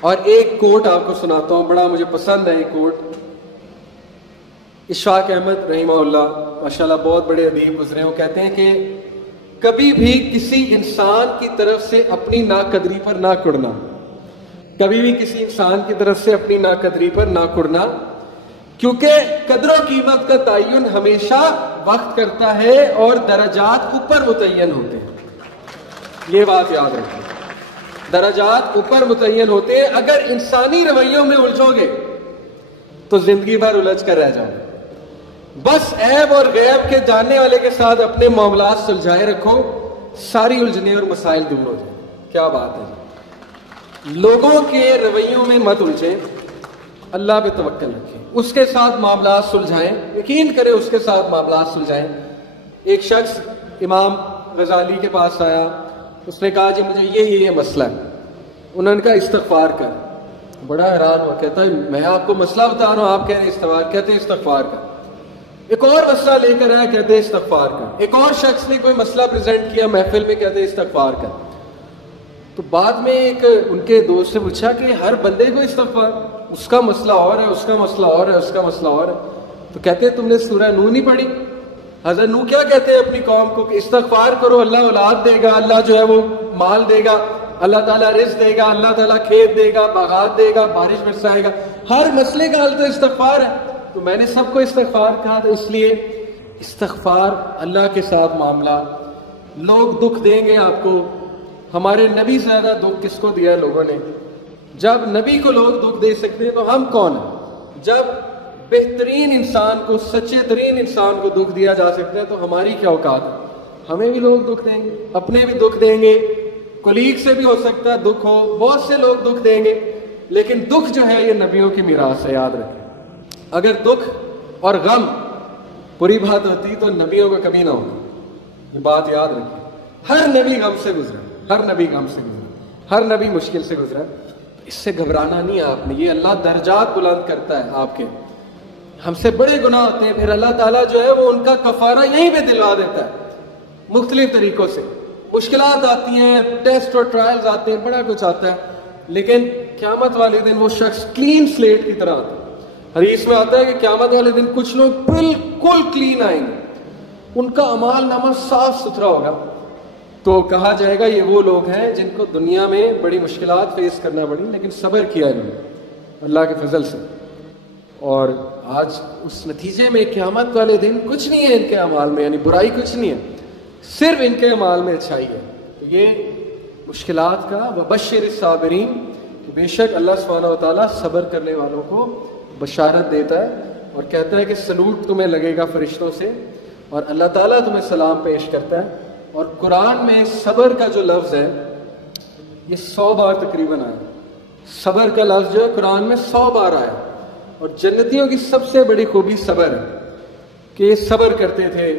اور ایک کوٹ آپ کو سناتا ہوں، بڑا مجھے پسند ہے یہ کوٹ۔ اشفاق احمد رحمہ اللہ ماشاءاللہ بہت بڑے ادیب گزرے، وہ کہتے ہیں کہ کبھی بھی کسی انسان کی طرف سے اپنی ناقدری پر نہ کڑنا، کبھی بھی کسی انسان کی طرف سے اپنی ناقدری پر نہ کڑنا، کیونکہ قدر و قیمت کا تعین ہمیشہ وقت کرتا ہے اور درجات اوپر متعین ہوتے ہیں۔ یہ بات یاد رکھیں، درجات اوپر متعین ہوتے ہیں۔ اگر انسانی رویوں میں الجھو گے تو زندگی بھر الجھ کر رہ جاؤ گے۔ بس عیب اور غیب کے جاننے والے کے ساتھ اپنے معاملات سلجھائے رکھو، ساری الجھنیں اور مسائل دور ہو جائیں۔ کیا بات ہے، لوگوں کے رویوں میں مت الجھیں، اللہ پہ توکل رکھیں، اس کے ساتھ معاملات سلجھائیں، یقین کریں اس کے ساتھ معاملات سلجھائیں۔ ایک شخص امام غزالی کے پاس آیا، اس نے کہا جی مجھے یہ مسئلہ ہے۔ انہوں نے کہا استغفار کر۔ بڑا حیران ہوا، کہتا ہے میں آپ کو مسئلہ بتا رہا ہوں، آپ کہہ رہے استغفار، کہتے ہیں استغفار کر۔ ایک اور مسئلہ لے کر آیا، کہتے ہیں استغفار کر۔ ایک اور شخص نے کوئی مسئلہ پریزنٹ کیا محفل میں، کہتے ہیں استغفار کر۔ تو بعد میں ایک ان کے دوست سے پوچھا کہ ہر بندے کو استغفار، اس کا مسئلہ اور ہے، اس کا مسئلہ اور ہے، اس کا مسئلہ اور ہے۔ تو کہتے ہیں تم نے سورہ نوح نہیں پڑھی؟ حضرت نوح کیا کہتے ہیں اپنی قوم کو کہ استغفار کرو، اللہ اولاد دے گا، اللہ جو ہے وہ مال دے گا، اللہ تعالیٰ رزق دے گا، اللہ تعالیٰ کھیت دے گا، باغات دے گا، بارش برسائے گا۔ ہر مسئلے کا حل تو استغفار ہے۔ تو میں نے سب کو استغفار کہا تھا، اس لیے استغفار، اللہ کے ساتھ معاملہ۔ لوگ دکھ دیں گے آپ کو، ہمارے نبی سے زیادہ دکھ کس کو دیا ہے لوگوں نے؟ جب نبی کو لوگ دکھ دے سکتے ہیں تو ہم کون ہیں؟ جب بہترین انسان کو، سچے ترین انسان کو دکھ دیا جا سکتا ہے تو ہماری کیا اوقات ہے؟ ہمیں بھی لوگ دکھ دیں گے، اپنے بھی دکھ دیں گے، کولیگ سے بھی ہو سکتا ہے دکھ ہو، بہت سے لوگ دکھ دیں گے، لیکن دکھ جو ہے یہ نبیوں کی میراث ہے، یاد رکھیں۔ اگر دکھ اور غم بری بات ہوتی تو نبیوں کو کبھی نہ ہوتی، یہ بات یاد رکھیں۔ ہر نبی غم سے گزرا، ہر نبی غم سے گزرا، ہر نبی مشکل سے گزرا۔ اس سے گھبرانا نہیں ہے آپ نے، یہ اللہ درجات بلند کرتا ہے آپ کے۔ ہم سے بڑے گناہ ہوتے ہیں، پھر اللہ تعالیٰ جو ہے وہ ان کا کفارہ یہیں پہ دلوا دیتا ہے مختلف طریقوں سے۔ مشکلات آتی ہیں، ٹیسٹ اور ٹرائلز آتے ہیں، بڑا کچھ آتا ہے، لیکن قیامت والے دن وہ شخص کلین سلیٹ کی طرح آتا ہے۔ حدیث میں آتا ہے کہ قیامت والے دن کچھ لوگ بالکل کلین آئیں گے، ان کا اعمال نامہ صاف ستھرا ہوگا، تو کہا جائے گا یہ وہ لوگ ہیں جن کو دنیا میں بڑی مشکلات فیس کرنا پڑی لیکن صبر کیا انہوں نے اللہ کے فضل سے، اور آج اس نتیجے میں قیامت والے دن کچھ نہیں ہے ان کے اعمال میں، یعنی برائی کچھ نہیں ہے، صرف ان کے اعمال میں اچھائی ہے۔ تو یہ مشکلات کا وبشر الصابرین، بے شک اللہ سبحانہ و تعالیٰ صبر کرنے والوں کو بشارت دیتا ہے اور کہتا ہے کہ سلوٹ تمہیں لگے گا فرشتوں سے، اور اللہ تعالیٰ تمہیں سلام پیش کرتا ہے۔ اور قرآن میں صبر کا جو لفظ ہے یہ 100 بار تقریباً آیا، صبر کا لفظ جو ہے قرآن میں 100 بار آیا، اور جنتیوں کی سب سے بڑی خوبی صبر ہے کہ یہ صبر کرتے تھے،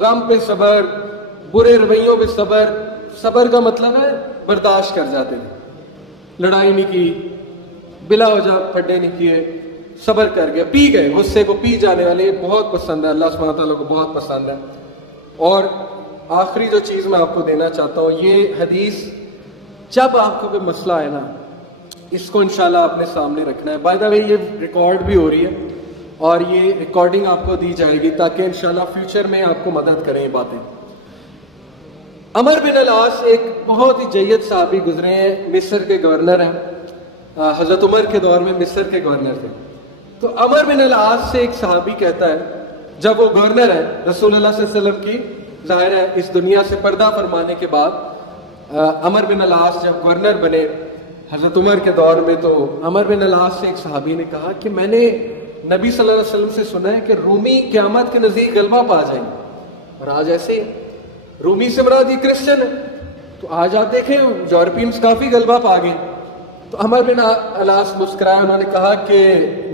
غم پہ صبر، برے رویوں پہ صبر۔ صبر کا مطلب ہے برداشت کر جاتے تھے، لڑائی نہیں کی، بلا وجہ پھڈے نہیں کیے، صبر کر گئے، پی گئے، غصے کو پی جانے والے بہت پسند ہے، اللہ سبحانہ تعالیٰ کو بہت پسند ہے۔ اور آخری جو چیز میں آپ کو دینا چاہتا ہوں، یہ حدیث جب آپ کو کوئی مسئلہ ہے نا، اس کو انشاءاللہ اپنے سامنے رکھنا ہے۔ بائی دا وے یہ ریکارڈ بھی ہو رہی ہے اور یہ ریکارڈنگ آپ کو دی جائے گی تاکہ انشاءاللہ فیوچر میں آپ کو مدد کریں یہ باتیں۔ عمر بن العاص ایک بہت ہی جید صحابی گزرے ہیں، مصر کے گورنر ہیں، حضرت عمر کے دور میں مصر کے گورنر تھے۔ تو عمر بن العاص سے ایک صحابی کہتا ہے، جب وہ گورنر ہے رسول اللہ صلی اللہ علیہ وسلم کی، ظاہر ہے اس دنیا سے پردہ فرمانے کے بعد عمر بن العاص جب گورنر بنے حضرت عمر کے دور میں، تو عمر بن العاص سے ایک صحابی نے کہا کہ میں نے نبی صلی اللہ علیہ وسلم سے سنا ہے کہ رومی قیامت کے نزدیک غلبہ پا جائیں گے، اور آج ایسے ہی رومی سے مراد یہ کرسچن ہے، تو آج آپ دیکھیں یورپینز کافی غلبہ پا گئے۔ تو عمر بن العاص مسکرائے، انہوں نے کہا کہ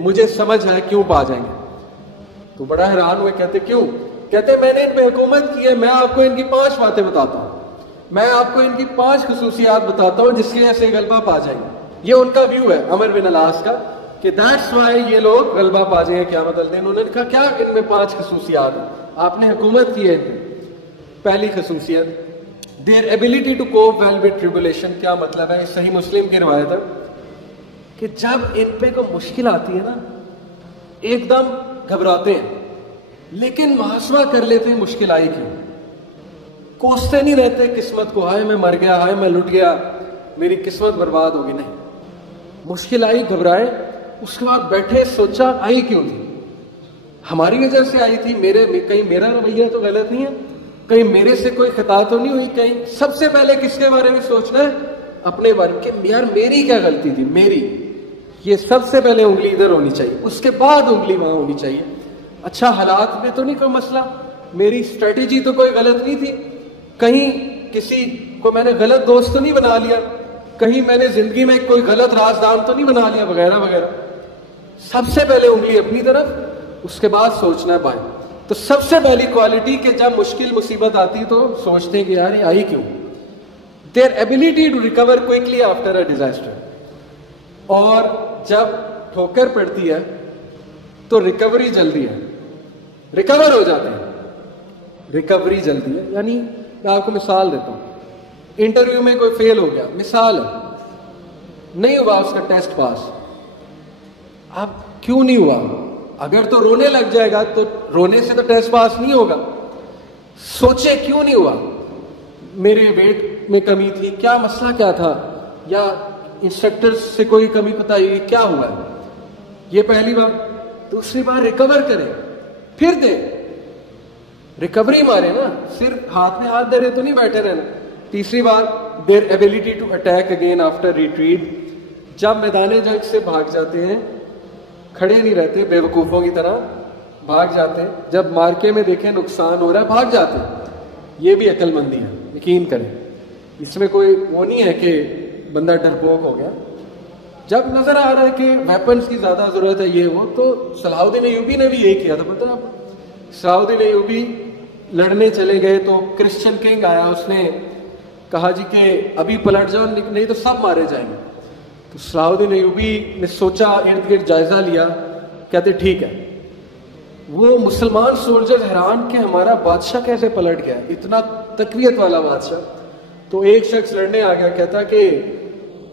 مجھے سمجھ ہے کیوں پا جائیں گے۔ تو بڑا حیران ہوئے، کہتے کیوں؟ کہتے میں نے ان پہ حکومت کی ہے، میں آپ کو ان کی 5 باتیں بتاتا ہوں، میں آپ کو ان کی 5 خصوصیات بتاتا ہوں جس کی وجہ سے غلبہ پا جائیں گے۔ یہ ان کا ویو ہے عمر بن العاص کا کہ دیٹس وائی یہ لوگ غلبہ پا جائیں گے قیامت والے دن۔ انہوں نے کہا کیا ان میں 5 خصوصیات ہیں، آپ نے حکومت کی ہے۔ پہلی خصوصیت their ability to cope well with tribulation۔ کیا مطلب ہے؟ یہ صحیح مسلم کی روایت ہے کہ جب ان پہ کوئی مشکل آتی ہے نا ایک دم گھبراتے ہیں، لیکن محاسبہ کر لیتے ہیں مشکل آئی کیوں، کوستے نہیں رہتے قسمت کو، ہائے میں مر گیا، ہائے میں لٹ گیا، میری قسمت برباد ہوگی، نہیں، مشکل آئی گھبرائے، اس کے بعد بیٹھے سوچا آئی کیوں تھی، ہماری وجہ سے آئی تھی، کہیں میرا رویہ تو غلط نہیں ہے، کہیں میرے سے کوئی خطا تو نہیں ہوئی، کہیں سب سے پہلے کس کے بارے میں سوچنا ہے، اپنے بارے میں، کہ یار میری کیا غلطی تھی، میری، یہ سب سے پہلے انگلی ادھر ہونی چاہیے، اس کے بعد انگلی وہاں ہونی چاہیے، اچھا حالات میں تو نہیں کوئی مسئلہ، میری اسٹریٹجی تو کوئی غلط نہیں تھی، کہیں کسی کو میں نے غلط دوست تو نہیں بنا لیا، کہیں میں نے زندگی میں کوئی غلط رازدان تو نہیں بنا لیا، وغیرہ وغیرہ، سب سے پہلے انگلی اپنی طرف، اس کے بعد سوچنا ہے بائیں۔ تو سب سے پہلی کوالٹی کہ جب مشکل مصیبت آتی تو سوچتے ہیں کہ یار یہ آئی کیوں، their ability to recover quickly after a disaster، اور جب ٹھوکر پڑتی ہے تو ریکوری جلدی ہے، ریکور ہو جاتے ہیں، ریکوری جلدی ہے، یعنی میں آپ کو مثال دیتا ہوں، انٹرویو میں کوئی فیل ہو گیا، مثال ہے، نہیں ہوا اس کا ٹیسٹ پاس، اب کیوں نہیں ہوا، اگر تو رونے لگ جائے گا تو رونے سے تو ٹیسٹ پاس نہیں ہوگا، سوچے کیوں نہیں ہوا، میرے ویٹ میں کمی تھی، کیا مسئلہ کیا تھا، یا انسٹرکٹر سے کوئی کمی بتائی ہوئی، کیا ہوا ہے، یہ پہلی بار، دوسری بار ریکور کرے، پھر دے، ریکوری مارے نا، صرف ہاتھ میں ہاتھ دے رہے تو نہیں بیٹھے رہنا، تیسری بار their ability to attack again after retreat، جب میدان جنگ سے بھاگ جاتے ہیں، کھڑے نہیں رہتے بے وقوفوں کی طرح، بھاگ جاتے ہیں، جب مارکے میں دیکھیں نقصان ہو رہا ہے بھاگ جاتے ہیں، یہ بھی عقل مندی ہے، یقین کریں، اس میں کوئی وہ نہیں ہے کہ بندہ ڈرپوک ہو گیا، جب نظر آ رہا ہے کہ ویپنز کی زیادہ ضرورت ہے یہ وہ، تو صلاح الدین ایوبی نے بھی یہی کیا تھا، پتہ ہے آپ، صلاح الدین ایوبی لڑنے چلے گئے تو کرسچن کنگ آیا، اس نے کہا جی کہ ابھی پلٹ جاؤ نہیں تو سب مارے جائیں گے، تو صلاح الدین ایوبی نے سوچا، ارد گرد جائزہ لیا، کہتے ٹھیک ہے، وہ مسلمان سولجر حیران کہ ہمارا بادشاہ کیسے پلٹ گیا، اتنا تقویت والا بادشاہ، تو ایک شخص لڑنے آ گیا، کہتا کہ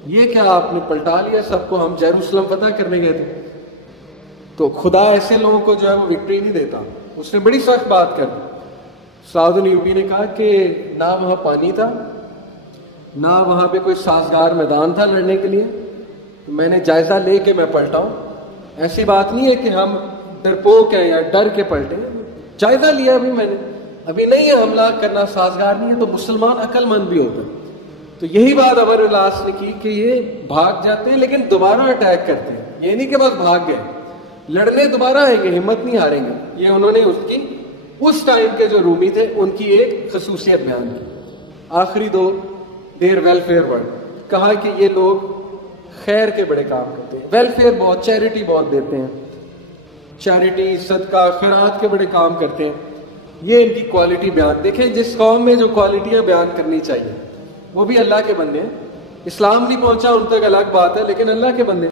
یہ کیا آپ نے پلٹا لیا سب کو، ہم یروشلم فتح کرنے گئے تھے، تو خدا ایسے لوگوں کو جو ہے وہ وکٹری نہیں دیتا، اس نے بڑی سخت بات کر دی، صلاح الدین ایوبی نے کہا کہ نہ وہاں پانی تھا، نہ وہاں پہ کوئی سازگار میدان تھا لڑنے کے لیے، میں نے جائزہ لے کے میں پلٹا ہوں، ایسی بات نہیں ہے کہ ہم ڈرپوک ہیں یا ڈر کے پلٹے، جائزہ لیا ابھی میں نے، ابھی نہیں ہے حملہ کرنا سازگار نہیں ہے، تو مسلمان عقل مند بھی ہوتا ہے، تو یہی بات عمر العاص نے کی کہ یہ بھاگ جاتے ہیں لیکن دوبارہ اٹیک کرتے ہیں، یہ نہیں کہ بس بھاگ گئے، لڑنے دوبارہ آئیں گے، ہمت نہیں ہاریں گے، یہ انہوں نے اس ٹائم کے جو رومی تھے ان کی ایک خصوصیت بیان کی۔ آخری دو، دیر ویلفیئر ورڈ، کہا کہ یہ لوگ خیر کے بڑے کام کرتے ہیں، ویلفیئر بہت، چیریٹی بہت دیتے ہیں، چیریٹی صدقہ خیرات کے بڑے کام کرتے ہیں، یہ ان کی کوالٹی بیان، دیکھیں جس قوم میں جو کوالٹیاں بیان کرنی چاہیے وہ بھی اللہ کے بندے ہیں، اسلام نہیں پہنچا ان تک الگ بات ہے، لیکن اللہ کے بندے